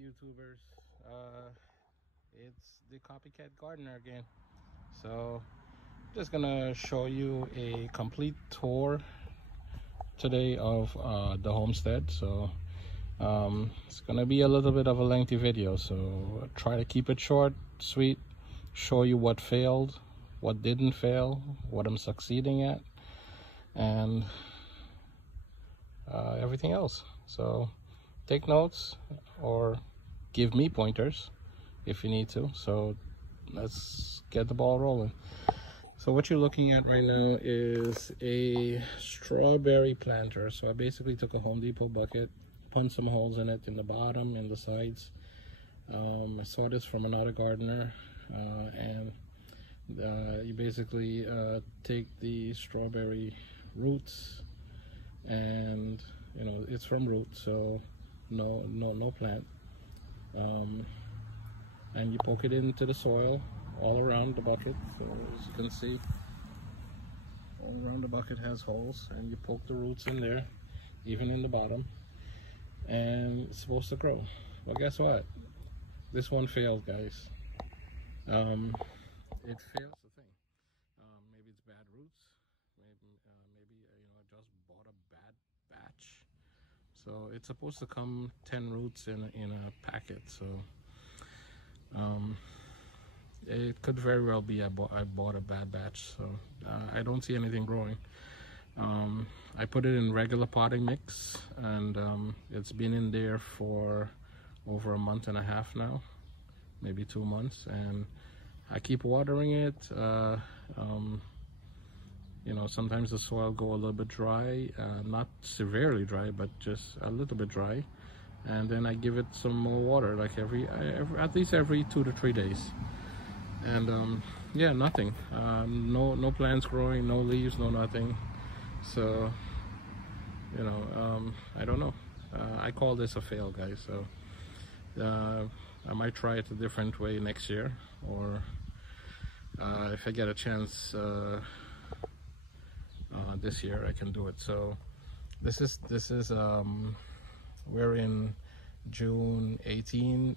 YouTubers, it's the copycat gardener again. So just gonna show you a complete tour today of the homestead. So it's gonna be a little bit of a lengthy video, so try to keep it short, sweet, show you what failed, what didn't fail, what I'm succeeding at, and everything else. So take notes or give me pointers if you need to. So let's get the ball rolling. So what you're looking at right now is a strawberry planter. So I basically took a Home Depot bucket, punched some holes in it in the bottom and the sides. I saw this from another gardener, and you basically take the strawberry roots, and you know it's from root, so no plant, and you poke it into the soil all around the bucket. So as you can see, all around the bucket has holes, and you poke the roots in there, even in the bottom, and it's supposed to grow. Well, guess what? This one failed, guys. It fails the thing. Maybe it's bad roots. Maybe I just bought a bad batch. So it's supposed to come 10 roots in a packet. So it could very well be I bought a bad batch. So I don't see anything growing. I put it in regular potting mix, and it's been in there for over a month and a half now, maybe 2 months, and I keep watering it. You know, sometimes the soil go a little bit dry, not severely dry, but just a little bit dry, and then I give it some more water, like at least every 2 to 3 days. And yeah, nothing. No plants growing, no leaves, no nothing. So you know, I don't know. I call this a fail, guys. So I might try it a different way next year, or if I get a chance this year, I can do it. So this is we're in June 18,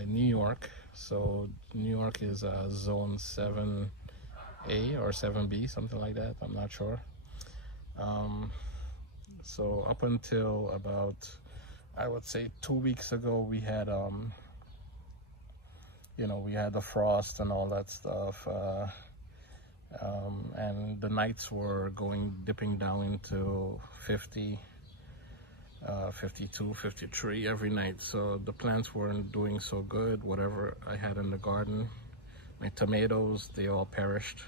in New York. So New York is zone 7A or 7B, something like that. I'm not sure. So up until about, I would say 2 weeks ago, we had you know, we had the frost and all that stuff, and the nights were dipping down into 50, 52, 53 every night. So the plants weren't doing so good. Whatever I had in the garden, my tomatoes, they all perished.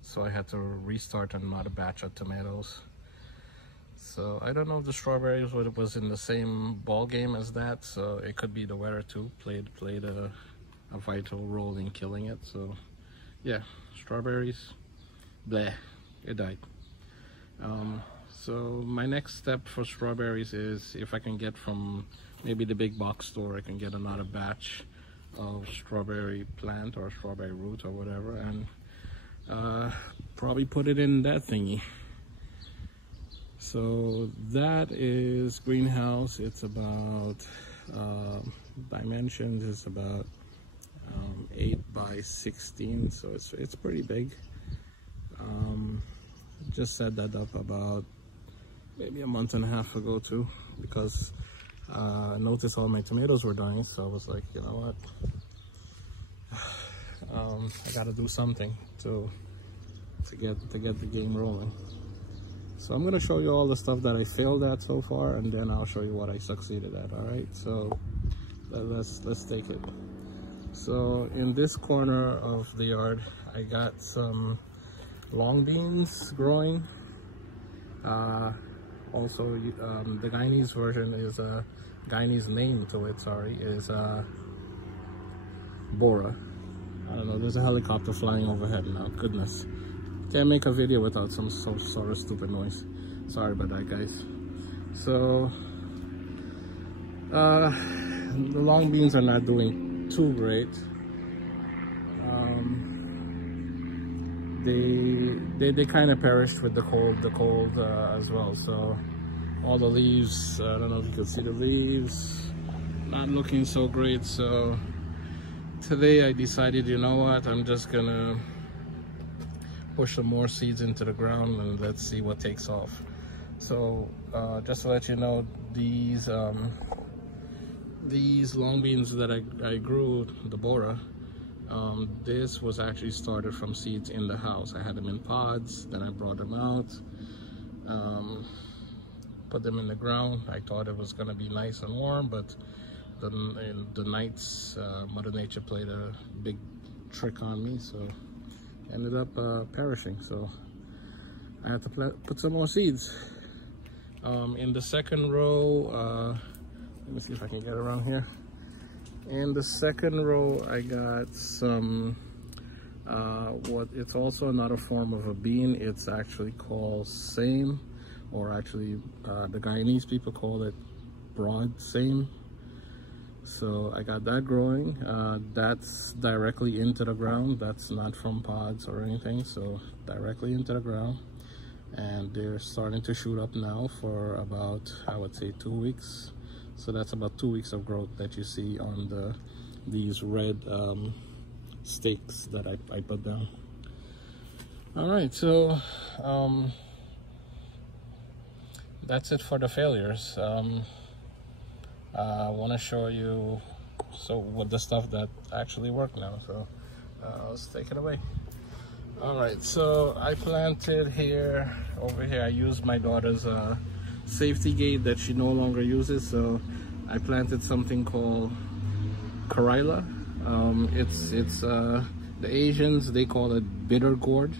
So I had to restart another batch of tomatoes. So I don't know if the strawberries was in the same ball game as that. So it could be the weather too played a vital role in killing it. So yeah, strawberries, bleh, it died. So my next step for strawberries is, if I can get from maybe the big box store, I can get another batch of strawberry plant or strawberry root or whatever, and probably put it in that thingy. So that is greenhouse. It's about dimensions is about 8 by 16, so it's pretty big. Just set that up about maybe a month and a half ago too, because I noticed all my tomatoes were dying. So I was like, you know what, I gotta do something to get the game rolling. So I'm gonna show you all the stuff that I failed at so far, and then I'll show you what I succeeded at. All right, so let's take it. So in this corner of the yard, I got some long beans growing. Also, the Guyanese version is Guyanese name to it, sorry, is Bora. I don't know, there's a helicopter flying overhead now. Goodness, can't make a video without some sort of stupid noise. Sorry about that, guys. So the long beans are not doing too great. They kind of perished with the cold as well. So all the leaves, I don't know if you can see the leaves, not looking so great. So today I decided, you know what, I'm just gonna push some more seeds into the ground and let's see what takes off. So just to let you know, these long beans that I grew, the Bora, this was actually started from seeds in the house. I had them in pods, then I brought them out, put them in the ground. I thought it was gonna be nice and warm, but the nights, Mother Nature played a big trick on me, so ended up perishing. So I had to put some more seeds. In the second row, let me see if I can get around here. In the second row, I got some, it's also another form of a bean. It's actually called same, or actually the Guyanese people call it broad same. So I got that growing. That's directly into the ground. That's not from pods or anything, so directly into the ground. And they're starting to shoot up now for about, I would say, 2 weeks. So that's about 2 weeks of growth that you see on these red stakes that I put down. All right, so that's it for the failures. I want to show you what the stuff that actually worked now. So let's take it away. All right, so I planted over here. I used my daughter's safety gate that she no longer uses, so I planted something called Carilla. It's the Asians, they call it bitter gourd,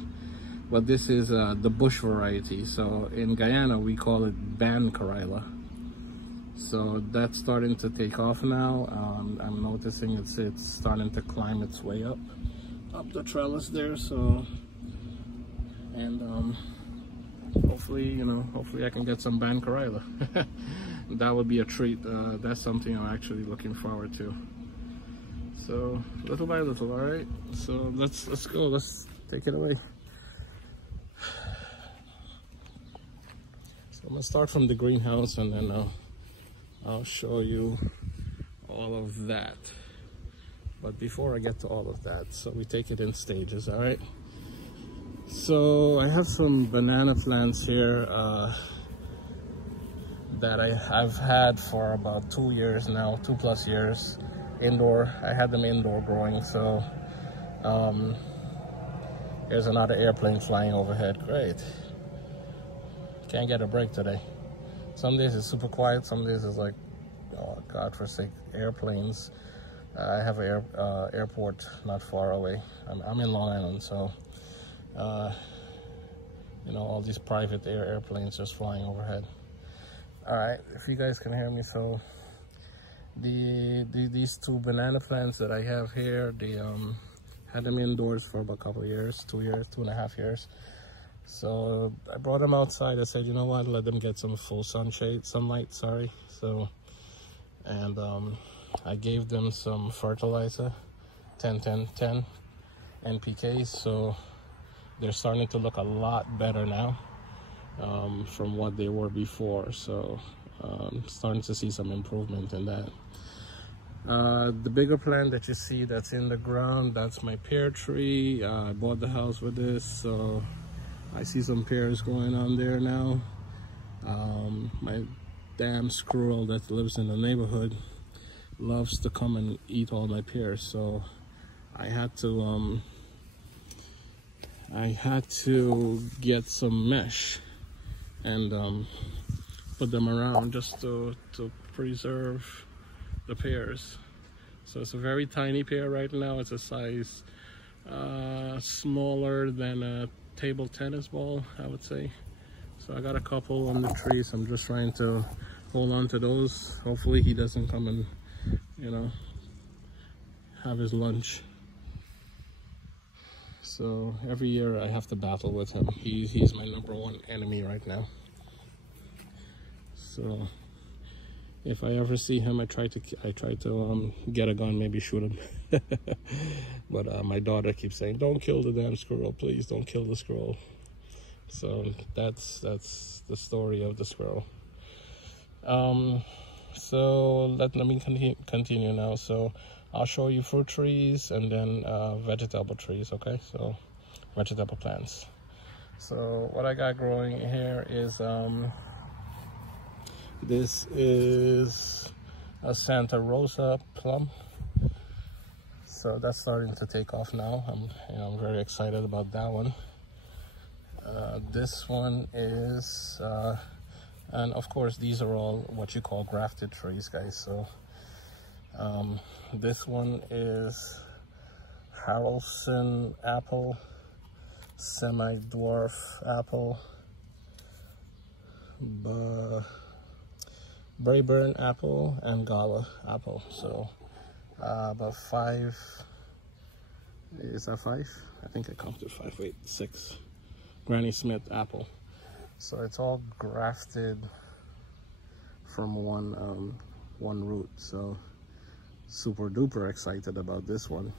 but this is the bush variety. So in Guyana we call it ban Carilla. So that's starting to take off now. I'm noticing it's starting to climb its way up the trellis there. So, and hopefully, hopefully I can get some ban Carilla. That would be a treat. That's something I'm actually looking forward to. So little by little, all right. So let's go. Let's take it away. So I'm gonna start from the greenhouse, and then I'll show you all of that. But before I get to all of that, so we take it in stages, all right? So I have some banana plants here that I've had for about 2 years now, 2+ years, indoor. I had them indoor growing. So here's another airplane flying overhead. Great. Can't get a break today. Some days it's super quiet, some days it's like, oh, God forsake, airplanes. I have an airport not far away. I'm in Long Island, so all these private airplanes just flying overhead. All right, if you guys can hear me, so these 2 banana plants that I have here, they had them indoors for about a couple of years, 2 years, 2.5 years. So I brought them outside. I said, you know what, let them get some full sunlight, sorry. So, and I gave them some fertilizer, 10-10-10 NPKs. So they're starting to look a lot better now from what they were before. So starting to see some improvement in that. The bigger plant that you see that's in the ground, that's my pear tree. I bought the house with this, so I see some pears going on there now. My damn squirrel that lives in the neighborhood loves to come and eat all my pears, so I had to get some mesh and put them around just to preserve the pears. So it's a very tiny pear right now. It's a size smaller than a table tennis ball, I would say. So I got a couple on the tree, so I'm just trying to hold on to those. Hopefully he doesn't come and, you know, have his lunch. So every year I have to battle with him. He's my #1 enemy right now. So if I ever see him, I try to get a gun, maybe shoot him. But my daughter keeps saying, "Don't kill the damn squirrel, please! Don't kill the squirrel." So that's the story of the squirrel. So let me continue now. So I'll show you fruit trees and then vegetable trees. Okay, so vegetable plants. So what I got growing here is this is a Santa Rosa plum. So that's starting to take off now. I'm very excited about that one. This one is, and of course these are all what you call grafted trees, guys. So this one is Haralson apple, semi-dwarf apple, Braeburn apple, and Gala apple. So about 5, is that 5? I think I counted 5, wait, 6. Granny Smith apple. So it's all grafted from one root. So super duper excited about this one.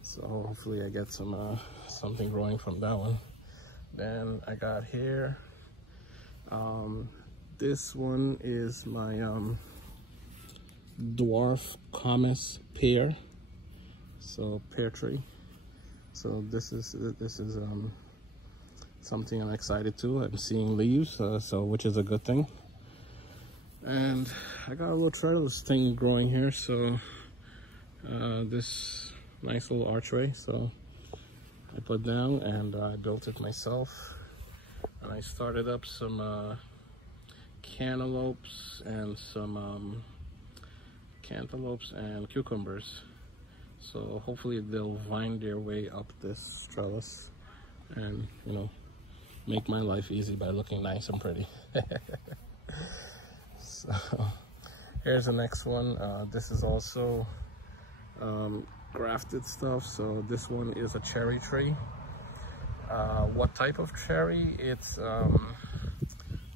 So hopefully I get some something growing from that one. Then I got here, this one is my Dwarf Pair. So pear tree. So this is something I'm excited to. I'm seeing leaves, so which is a good thing. And I got a little trellis thing growing here, so this nice little archway. So I put down and I built it myself, and I started up some cantaloupes and some cantaloupes and cucumbers. So hopefully they'll vine their way up this trellis and, you know, make my life easy by looking nice and pretty. So here's the next one. This is also grafted stuff. So this one is a cherry tree. What type of cherry? It's oh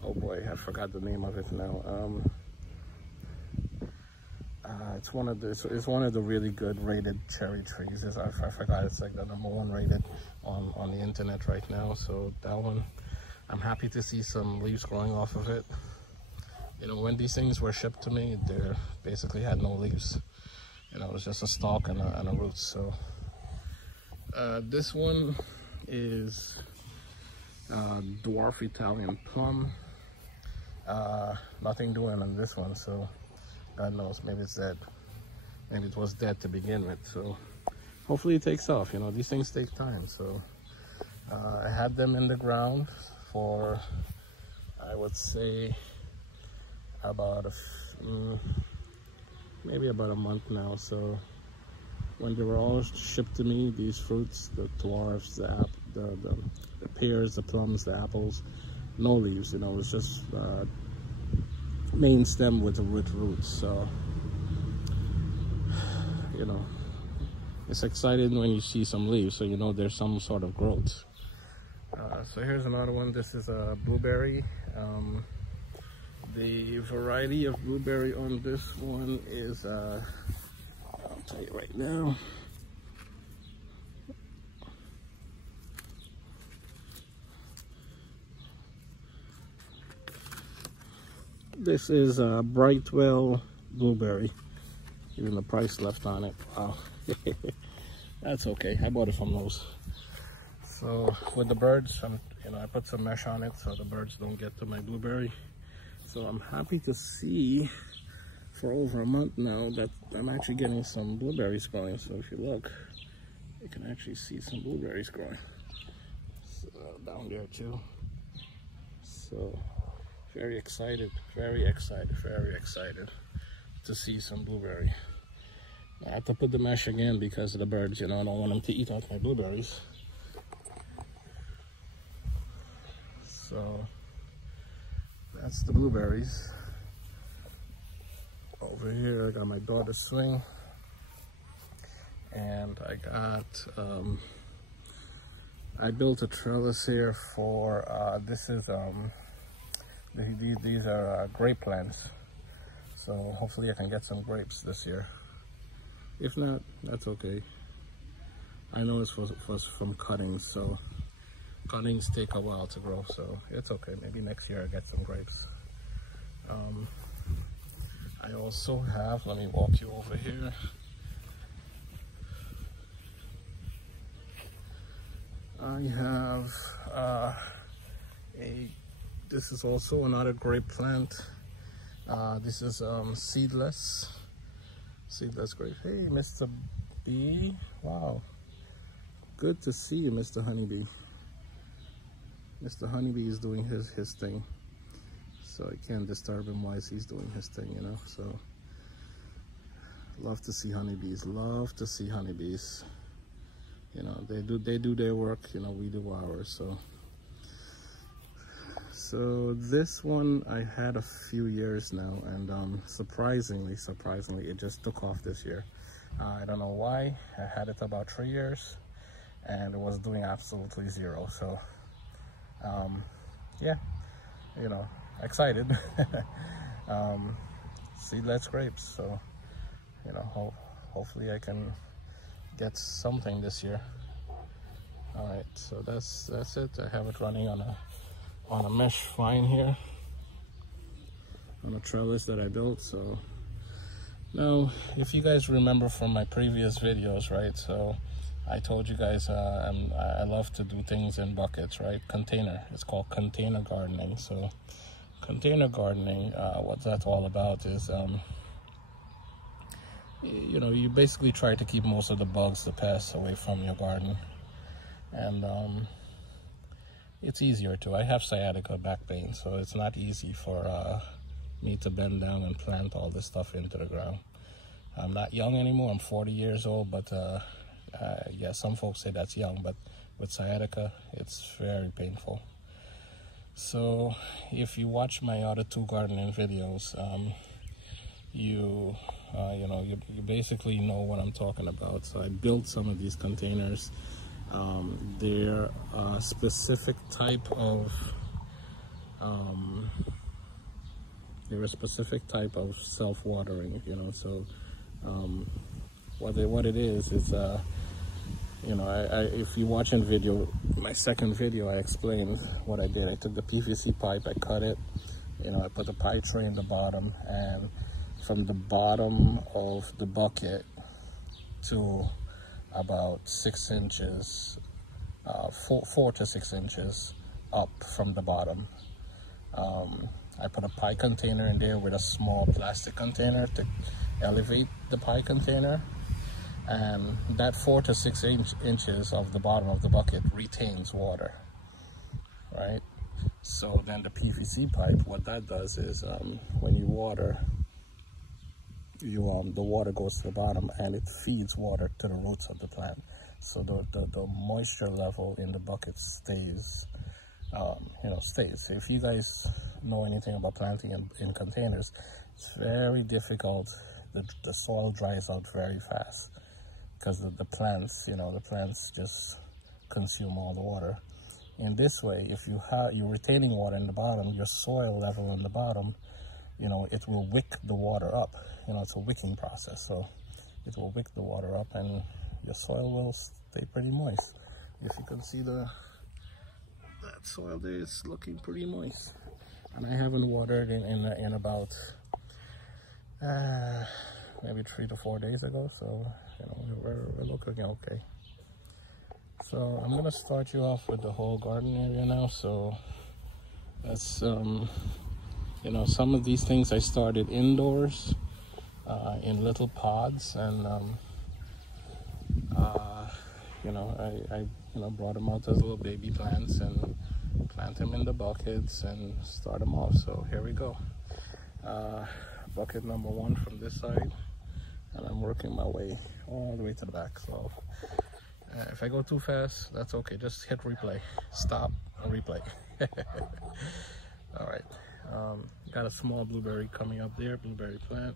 boy, I forgot the name of it now. It's one of the really good rated cherry trees. I forgot, it's like the #1 rated on the internet right now. So that one, I'm happy to see some leaves growing off of it. You know, when these things were shipped to me, they basically had no leaves. You know, it was just a stalk and a root. So this one is Dwarf Italian plum. Nothing doing on this one, so God knows, maybe it's dead. Maybe it was dead to begin with. So hopefully it takes off. You know, these things take time. So I had them in the ground for, I would say, about maybe about a month now. So when they were all shipped to me, these fruits, the dwarfs, the pears, the plums, the apples, no leaves. You know, it was just main stem with roots. So, you know, it's exciting when you see some leaves, so you know there's some sort of growth. So here's another one. This is a blueberry. The variety of blueberry on this one is, I'll tell you right now. This is a Brightwell blueberry. Even the price left on it. Wow. That's okay. I bought it from Lowe's. So with the birds, you know, I put some mesh on it so the birds don't get to my blueberry. So I'm happy to see for over a month now that I'm actually getting some blueberries growing. So if you look, you can actually see some blueberries growing. So down there too. So very excited, very excited, very excited to see some blueberry. I have to put the mesh again because of the birds, you know, I don't want them to eat out my blueberries. So that's the blueberries. Over here I got my daughter's swing, and I got I built a trellis here for these are grape plants, so hopefully I can get some grapes this year. If not, that's okay. I know it's from cuttings, so cuttings take a while to grow, so it's okay. Maybe next year I get some grapes. I also have, let me walk you over here. I have this is also another grape plant. This is seedless grape. Hey, Mr. Bee. Wow. Good to see you, Mr. Honeybee. Mr. Honeybee is doing his thing. So I can't disturb him while he's doing his thing, you know. So love to see honeybees. Love to see honeybees. You know, they do their work, you know, we do ours. So this one I had a few years now, and surprisingly it just took off this year. I don't know why. I had it about 3 years and it was doing absolutely zero. So yeah, you know, excited. Seedless grapes, so you know, hopefully I can get something this year. All right, so that's it. I have it running on a mesh vine here, on a trellis that I built. So now, if you guys remember from my previous videos, right, so I told you guys I love to do things in buckets, right? Container, it's called container gardening. So container gardening, what that's all about is you know, you basically try to keep most of the bugs, the pests away from your garden. And it's easier too. I have sciatica back pain, so it's not easy for me to bend down and plant all this stuff into the ground. I'm not young anymore, I'm 40 years old, but yeah, some folks say that's young, but with sciatica, it's very painful. So if you watch my other 2 gardening videos, you know, you basically know what I'm talking about. So I built some of these containers. They're a specific type of self-watering, you know. So what it is you know, if you watch in video, my second video, I explained what I did. I took the PVC pipe, I cut it, you know, I put the pipe tray in the bottom, and from the bottom of the bucket to about 6 inches, 4 to 6 inches up from the bottom, I put a pie container in there with a small plastic container to elevate the pie container, and that 4 to 6 inches of the bottom of the bucket retains water, right? So then the PVC pipe, what that does is when you water, the water goes to the bottom and it feeds water to the roots of the plant. So the moisture level in the bucket stays, you know, stays. If you guys know anything about planting in containers, it's very difficult. The soil dries out very fast because the plants, you know, the plants just consume all the water. In this way, if you're retaining water in the bottom, your soil level in the bottom, you know, it will wick the water up. You know, it's a wicking process, so it will wick the water up and your soil will stay pretty moist. If you can see that soil there is looking pretty moist. And I haven't watered in about maybe 3 to 4 days ago, so you know, we're looking okay. So I'm gonna start you off with the whole garden area now. So that's you know, some of these things I started indoors, in little pods, and you know, I brought them out as little baby plants and plant them in the buckets and start them off. So here we go. Bucket number 1 from this side, and I'm working my way all the way to the back. So if I go too fast, that's okay. Just hit replay, stop, and replay. All right. Got a small blueberry coming up there, blueberry plant.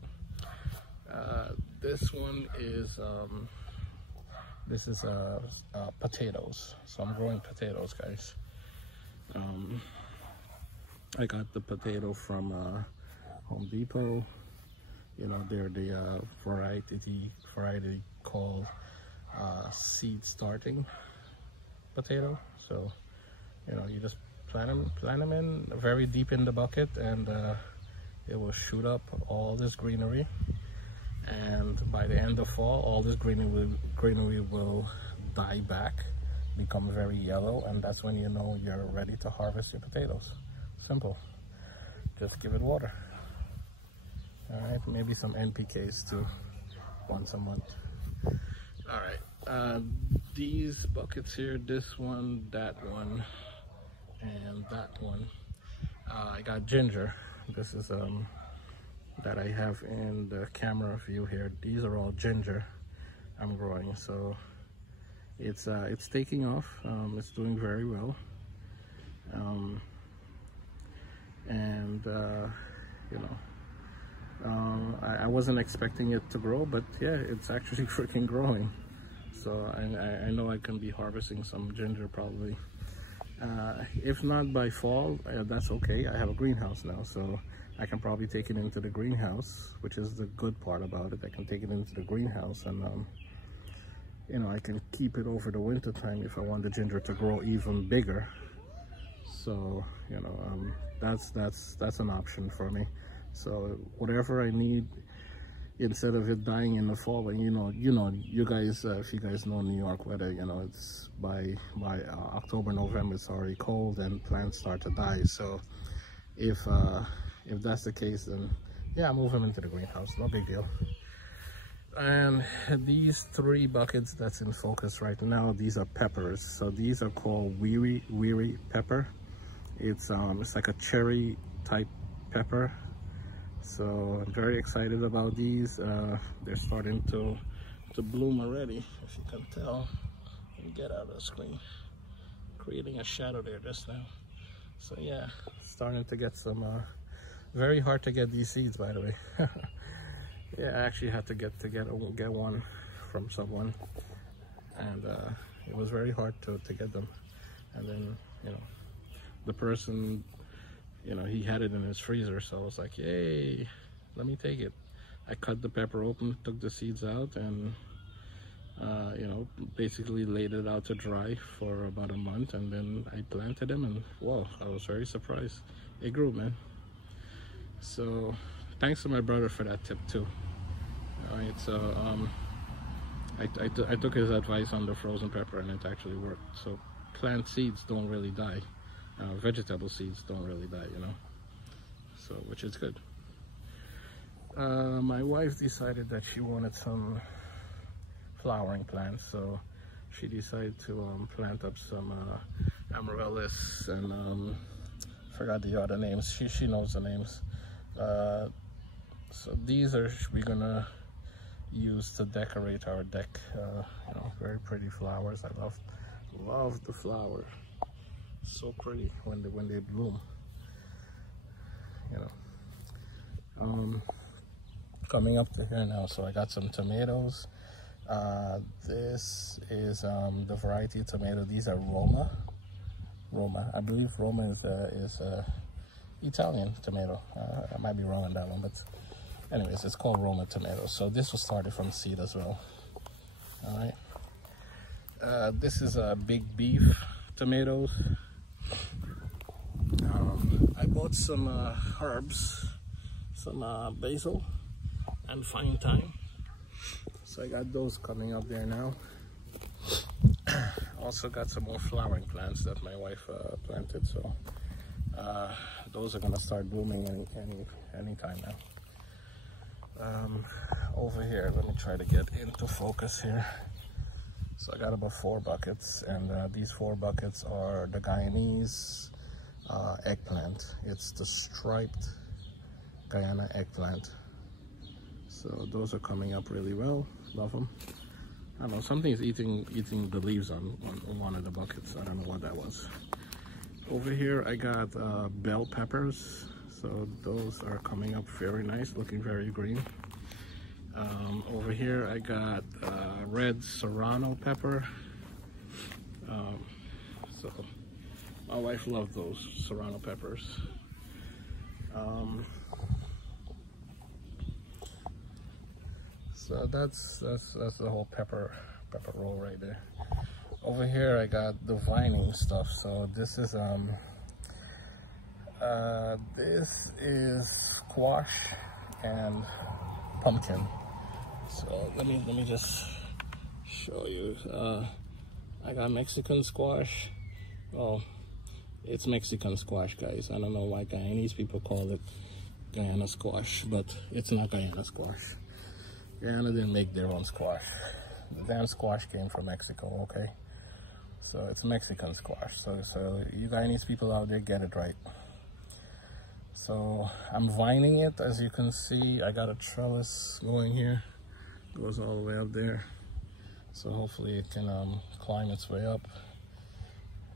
This one is potatoes. So I'm growing potatoes, guys. I got the potato from Home Depot. You know, they're the variety called seed starting potato. So, you know, you just plant them in very deep in the bucket, and it will shoot up all this greenery. And by the end of fall, all this greenery will die back, become very yellow, and that's when you know you're ready to harvest your potatoes. Simple. Just give it water. All right, maybe some NPKs too, once a month. All right, these buckets here, this one, that one, and that one. I got ginger. This is that I have in the camera view here. These are all ginger I'm growing, so it's taking off. It's doing very well, and you know, I wasn't expecting it to grow, but yeah, it's actually freaking growing. So I know I can be harvesting some ginger probably. If not by fall, that's okay. I have a greenhouse now, so I can probably take it into the greenhouse, which is the good part about it. I can take it into the greenhouse, and you know, I can keep it over the winter time if I want the ginger to grow even bigger. So you know, that's an option for me. So whatever I need, instead of it dying in the fall, and you guys, if you guys know New York weather, you know, it's by October, November, it's already cold and plants start to die. So if that's the case, then yeah, I'll move them into the greenhouse, no big deal. And these 3 buckets that's in focus right now, these are peppers. So these are called weary pepper. It's like a cherry type pepper. So I'm very excited about these. They're starting to bloom already, if you can tell. Let me get out of the screen, creating a shadow there just now. So yeah, starting to get some very hard to get these seeds, by the way. Yeah, I actually had to get one from someone, and it was very hard to get them. And then, you know, the person, you know, he had it in his freezer, so I was like, yay, let me take it. I cut the pepper open, took the seeds out, and you know, basically laid it out to dry for about a month, and then I planted them, and whoa, I was very surprised. It grew, man. So thanks to my brother for that tip too. All right, so I took his advice on the frozen pepper, and it actually worked. So plant seeds don't really die. Vegetable seeds don't really die, you know, so which is good. My wife decided that she wanted some flowering plants, so she decided to plant up some Amarillis and forgot the other names. She knows the names. So these are we're gonna use to decorate our deck. You know, very pretty flowers. I love the flowers. So pretty when they bloom, you know. Coming up to here now, so I got some tomatoes. This is the variety of tomato. These are Roma. I believe Roma is Italian tomato. I might be wrong on that one, but anyways, it's called Roma tomato. So this was started from seed as well. All right. This is big beef tomatoes. I bought some herbs, some basil and fine thyme. So I got those coming up there now. Also got some more flowering plants that my wife planted. So those are gonna start blooming any time now. Over here, let me try to get into focus here. So I got about 4 buckets, and these 4 buckets are the Guyanese eggplant. It's the striped Guyana eggplant. So those are coming up really well. Love them. I don't know, something's eating the leaves on one of the buckets. I don't know what that was. Over here I got bell peppers. So those are coming up very nice, looking very green. Over here I got red serrano pepper. So my wife loved those serrano peppers. So that's the whole pepper roll right there. Over here I got the vining stuff. So this is squash and pumpkin. So let me just show you. I got Mexican squash. Well, it's Mexican squash, guys. I don't know why Guyanese people call it Guyana squash, but it's not Guyana squash. Guyana didn't make their own squash. The damn squash came from Mexico, okay? So it's Mexican squash. So you Guyanese people out there, get it right. So I'm vining it, as you can see. I got a trellis going here, goes all the way up there. So hopefully it can climb its way up,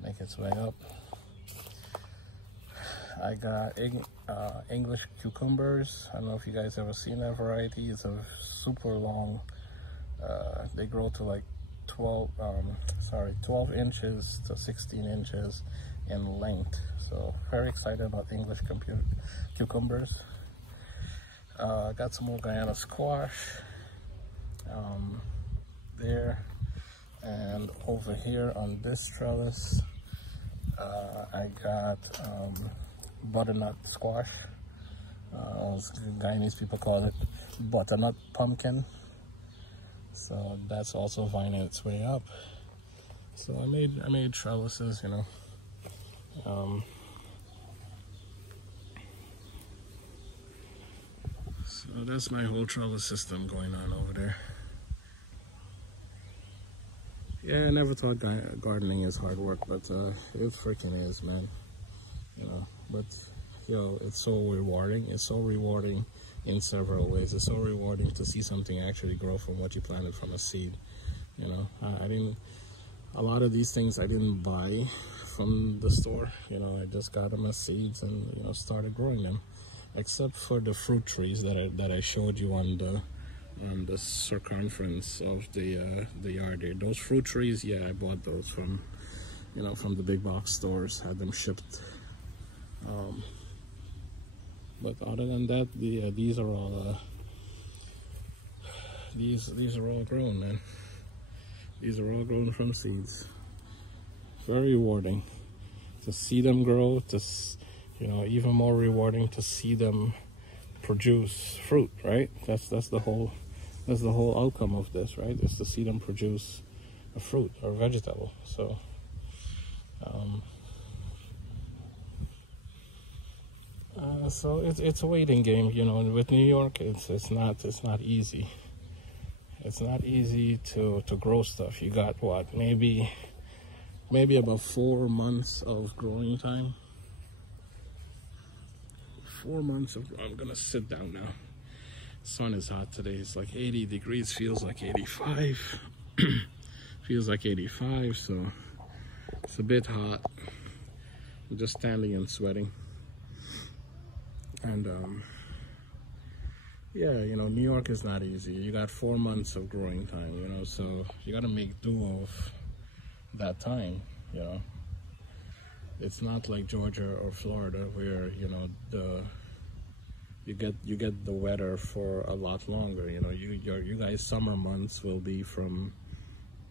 make its way up. I got English cucumbers. I don't know if you guys ever seen that variety. It's a super long, they grow to like 12 inches to 16 inches in length. So very excited about English cucumbers. Got some more Guyana squash there, and over here on this trellis I got butternut squash. Guyanese people call it butternut pumpkin. So that's also finding its way up. So I made trellises, you know. So that's my whole trellis system going on over there. Yeah, I never thought gardening is hard work, but it freaking is, man. You know, but yo, it's so rewarding. It's so rewarding in several ways. It's so rewarding to see something actually grow from what you planted from a seed. You know, a lot of these things I didn't buy from the store. You know, I just got them as seeds and, you know, started growing them. Except for the fruit trees that I showed you on the circumference of the yard there. Those fruit trees, yeah, I bought those from, you know, from the big box stores. Had them shipped. But other than that, these are all these are all grown, man. These are all grown from seeds. Very rewarding to see them grow. You know, even more rewarding to see them produce fruit, right? That's the whole outcome of this, right? Is to see them produce a fruit or a vegetable. So so it's a waiting game, you know. And with New York, it's not easy. It's not easy to grow stuff. You got what, maybe about 4 months of growing time. 4 months of, I'm gonna sit down now. Sun is hot today. It's like 80 degrees, feels like 85. Feels like 85, so it's a bit hot. I'm just standing and sweating. And yeah, you know, New York is not easy. You got 4 months of growing time, you know, so you gotta make do of that time, you know. It's not like Georgia or Florida where, you know, you get the weather for a lot longer. You know, you guys' summer months will be from,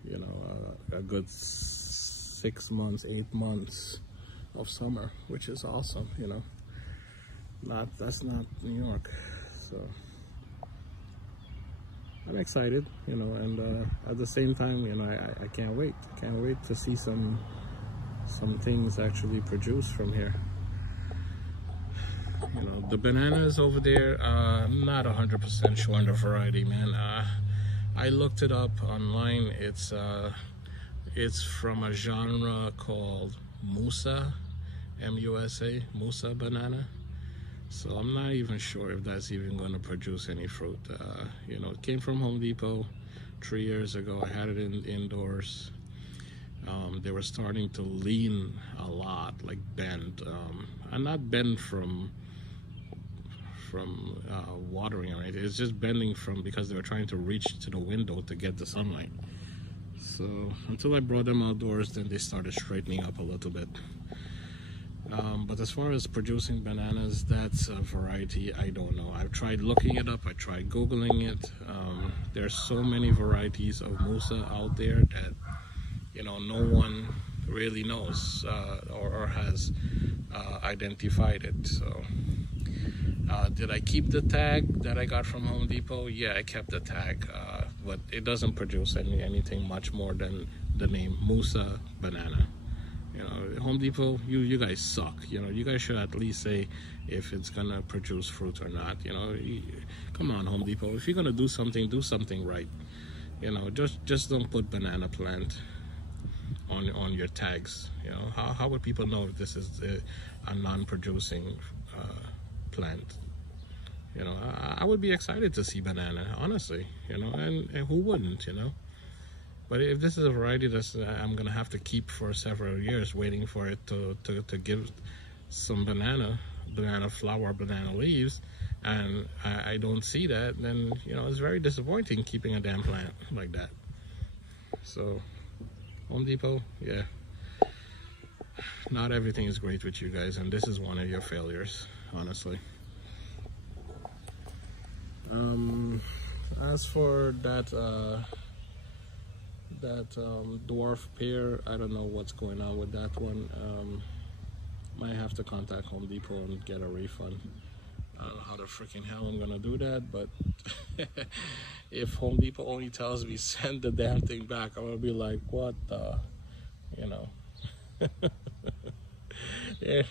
you know, a good 6 months, 8 months of summer, which is awesome. You know, that's not New York. So I'm excited, you know, and at the same time, you know, I can't wait. I can't wait to see some things actually produced from here. You know, the bananas over there, I'm not 100% sure on the variety, man. I looked it up online. It's from a genre called MUSA, M-U-S-A, MUSA Banana. So I'm not even sure if that's even going to produce any fruit. You know, it came from Home Depot 3 years ago. I had it indoors. They were starting to lean a lot, like bend, and not bend from watering or anything. It's just bending from because they were trying to reach to the window to get the sunlight. So until I brought them outdoors, then they started straightening up a little bit. But as far as producing bananas, that's a variety I don't know. I've tried looking it up. I tried Googling it. There's so many varieties of MUSA out there that, you know, no one really knows or has identified it. So did I keep the tag that I got from Home Depot? Yeah, I kept the tag, but it doesn't produce anything much more than the name MUSA Banana. You know, Home Depot, you guys suck. You know, you guys should at least say if it's gonna produce fruit or not. You know, come on, Home Depot. If you're gonna do something right. You know, just don't put banana plant on your tags. You know, how would people know if this is a non-producing plant? You know, I would be excited to see banana, honestly. You know, and who wouldn't? You know. But if this is a variety that I'm gonna have to keep for several years, waiting for it to give some banana flower, banana leaves, and I don't see that, then, you know, it's very disappointing keeping a damn plant like that. So, Home Depot, yeah, not everything is great with you guys, and this is one of your failures, honestly. As for that Dwarf Pair, I don't know what's going on with that one. Might have to contact Home Depot and get a refund. I don't know how the freaking hell I'm gonna do that, but if Home Depot only tells me send the damn thing back, I'm gonna be like, what the, you know. Yeah,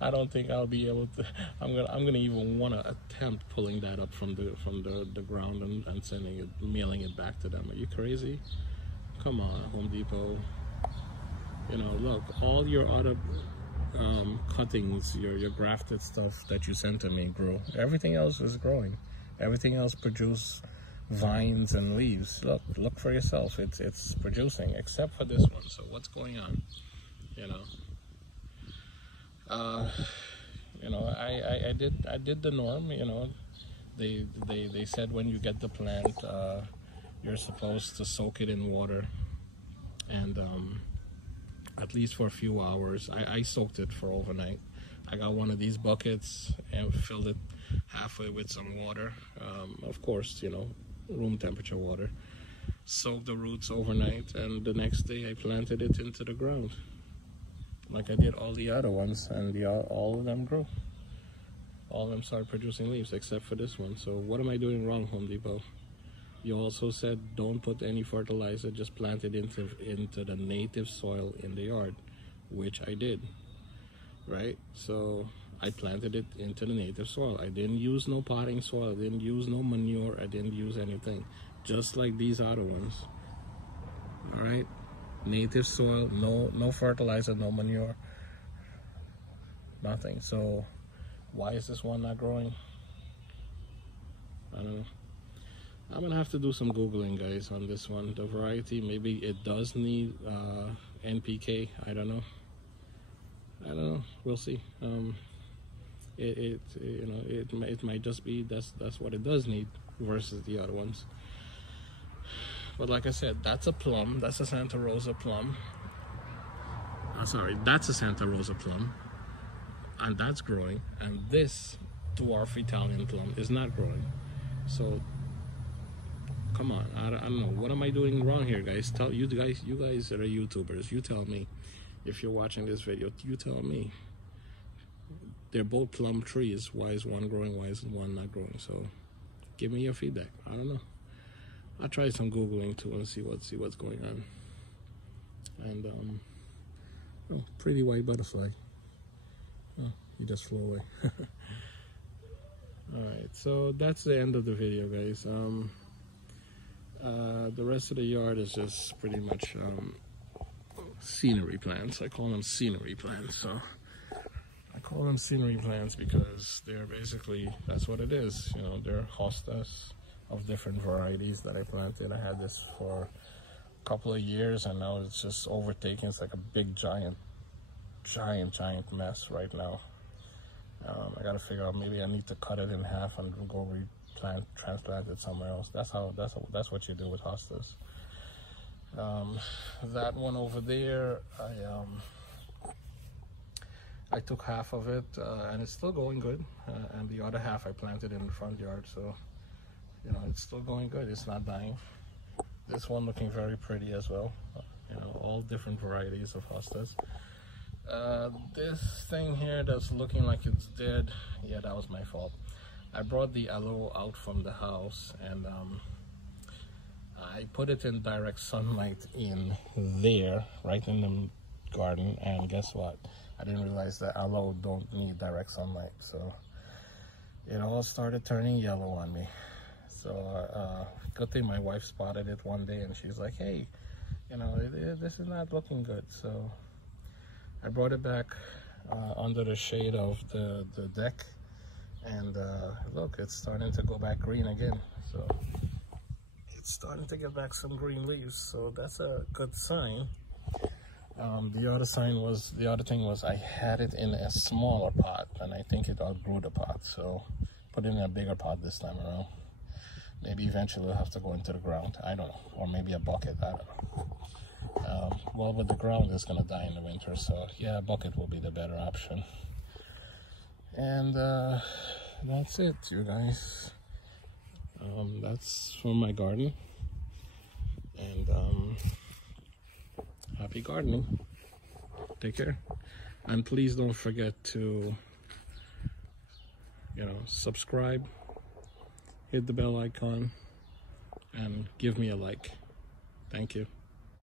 I don't think I'll be able to. I'm gonna even want to attempt pulling that up from the ground and sending it, mailing it back to them. Are you crazy? Come on, Home Depot. You know, look, all your other cuttings, your grafted stuff that you sent to me grew. Everything else is growing. Everything else produce vines and leaves. Look for yourself. It's producing, except for this one. So what's going on? You know. You know, I did the norm. You know, they said when you get the plant, you're supposed to soak it in water, and at least for a few hours. I soaked it for overnight. I got one of these buckets and filled it halfway with some water. Of course, you know, room temperature water. Soaked the roots overnight, and the next day I planted it into the ground, like I did all the other ones, and all of them grew. All of them started producing leaves, except for this one. So what am I doing wrong, Home Depot? You also said don't put any fertilizer, just plant it into the native soil in the yard, which I did, right? So I planted it into the native soil. I didn't use no potting soil, I didn't use no manure, I didn't use anything, just like these other ones. All right, native soil, no fertilizer, no manure, nothing. So why is this one not growing? I don't know. I'm gonna have to do some Googling, guys, on this one. The variety, maybe it does need NPK. I don't know. We'll see. It might just be that's what it does need versus the other ones. But like I said, that's a plum. That's a Santa Rosa plum. Sorry, that's a Santa Rosa plum, and that's growing. And this dwarf Italian plum is not growing. So come on, I don't know. What am I doing wrong here, guys? You guys that are YouTubers, you tell me. If you're watching this video, you tell me. They're both plum trees. Why is one growing? Why is one not growing? So give me your feedback. I don't know. I'll try some Googling too and see what's going on. And oh, pretty white butterfly. Oh, he just flew away. Alright, so that's the end of the video, guys. The rest of the yard is just pretty much scenery plants. I call them scenery plants. So I call them scenery plants because they're basically, that's what it is. You know, they're hostas of different varieties that I planted. I had this for a couple of years and now it's just overtaken. It's like a big giant mess right now. I gotta figure out, maybe I need to cut it in half and go transplant it somewhere else. That's what you do with hostas. That one over there, I took half of it and it's still going good, and the other half I planted in the front yard, so you know, it's still going good. It's not dying. This one looking very pretty as well. You know, all different varieties of hostas. This thing here that's looking like it's dead, yeah, that was my fault. I brought the aloe out from the house and I put it in direct sunlight in there, right in the garden, and guess what? I didn't realize that aloe don't need direct sunlight, so it all started turning yellow on me. So good thing my wife spotted it one day and she's like, hey, you know, this is not looking good. So I brought it back under the shade of the deck, and look, it's starting to go back green again. So it's starting to get back some green leaves, so that's a good sign. The other thing was I had it in a smaller pot and I think it outgrew the pot, so put it in a bigger pot this time around. Maybe eventually we'll have to go into the ground, I don't know, or maybe a bucket, I don't know. Well, with the ground it's gonna die in the winter, so yeah, a bucket will be the better option. And that's it, you guys. That's from my garden, and happy gardening. Take care, and please don't forget to, you know, subscribe, hit the bell icon, and give me a like. Thank you.